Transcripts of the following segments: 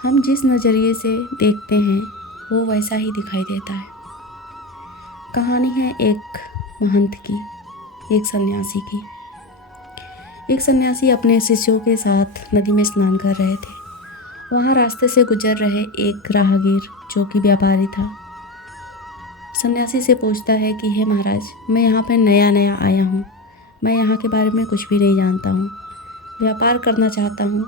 हम जिस नज़रिए से देखते हैं वो वैसा ही दिखाई देता है। कहानी है एक महंत की, एक सन्यासी की। एक सन्यासी अपने शिष्यों के साथ नदी में स्नान कर रहे थे। वहाँ रास्ते से गुजर रहे एक राहगीर जो कि व्यापारी था, सन्यासी से पूछता है कि हे महाराज, मैं यहाँ पे नया नया आया हूँ, मैं यहाँ के बारे में कुछ भी नहीं जानता हूँ, व्यापार करना चाहता हूँ,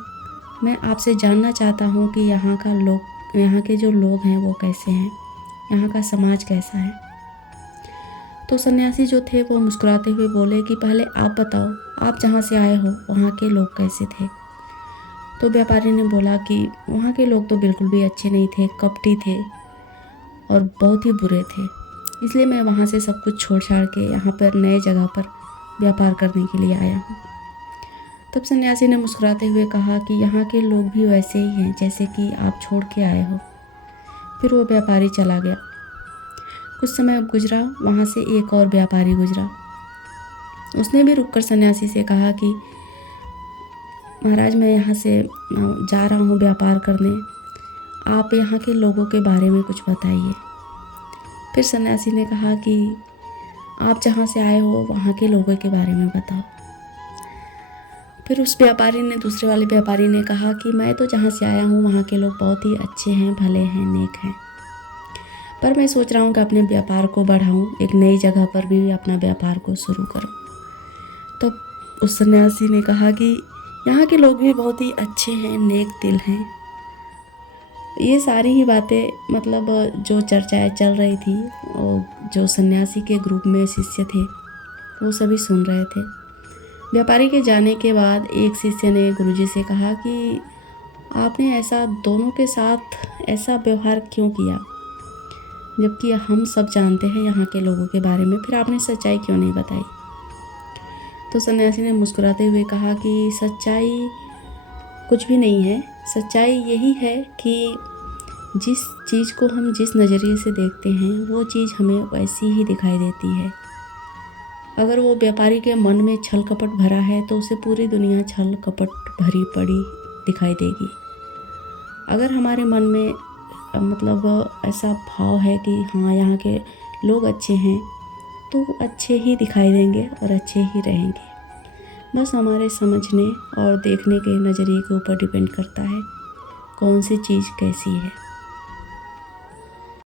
मैं आपसे जानना चाहता हूँ कि यहाँ के जो लोग हैं वो कैसे हैं, यहाँ का समाज कैसा है। तो सन्यासी जो थे वो मुस्कुराते हुए बोले कि पहले आप बताओ, आप जहाँ से आए हो वहाँ के लोग कैसे थे। तो व्यापारी ने बोला कि वहाँ के लोग तो बिल्कुल भी अच्छे नहीं थे, कपटी थे और बहुत ही बुरे थे, इसलिए मैं वहाँ से सब कुछ छोड़ छाड़ के यहाँ पर नए जगह पर व्यापार करने के लिए आया हूँ। तब सन्यासी ने मुस्कुराते हुए कहा कि यहाँ के लोग भी वैसे ही हैं जैसे कि आप छोड़ के आए हो। फिर वो व्यापारी चला गया। कुछ समय गुजरा, वहाँ से एक और व्यापारी गुजरा। उसने भी रुककर सन्यासी से कहा कि महाराज, मैं यहाँ से जा रहा हूँ व्यापार करने, आप यहाँ के लोगों के बारे में कुछ बताइए। फिर सन्यासी ने कहा कि आप जहाँ से आए हो वहाँ के लोगों के बारे में बताओ। फिर उस व्यापारी ने दूसरे वाले व्यापारी ने कहा कि मैं तो जहाँ से आया हूँ वहाँ के लोग बहुत ही अच्छे हैं, भले हैं, नेक हैं, पर मैं सोच रहा हूँ कि अपने व्यापार को बढ़ाऊँ, एक नई जगह पर भी अपना व्यापार को शुरू करूँ। तो उस सन्यासी ने कहा कि यहाँ के लोग भी बहुत ही अच्छे हैं, नेक दिल हैं। ये सारी ही बातें मतलब जो चर्चाएं चल रही थी और जो सन्यासी के ग्रुप में शिष्य थे वो सभी सुन रहे थे। व्यापारी के जाने के बाद एक शिष्य ने गुरुजी से कहा कि आपने ऐसा दोनों के साथ ऐसा व्यवहार क्यों किया, जबकि हम सब जानते हैं यहाँ के लोगों के बारे में, फिर आपने सच्चाई क्यों नहीं बताई। तो सन्यासी ने मुस्कुराते हुए कहा कि सच्चाई कुछ भी नहीं है, सच्चाई यही है कि जिस चीज़ को हम जिस नज़रिए से देखते हैं वो चीज़ हमें वैसी ही दिखाई देती है। अगर वो व्यापारी के मन में छल कपट भरा है तो उसे पूरी दुनिया छल कपट भरी पड़ी दिखाई देगी। अगर हमारे मन में मतलब ऐसा भाव है कि हाँ यहाँ के लोग अच्छे हैं, तो अच्छे ही दिखाई देंगे और अच्छे ही रहेंगे। बस हमारे समझने और देखने के नज़रिए के ऊपर डिपेंड करता है कौन सी चीज़ कैसी है।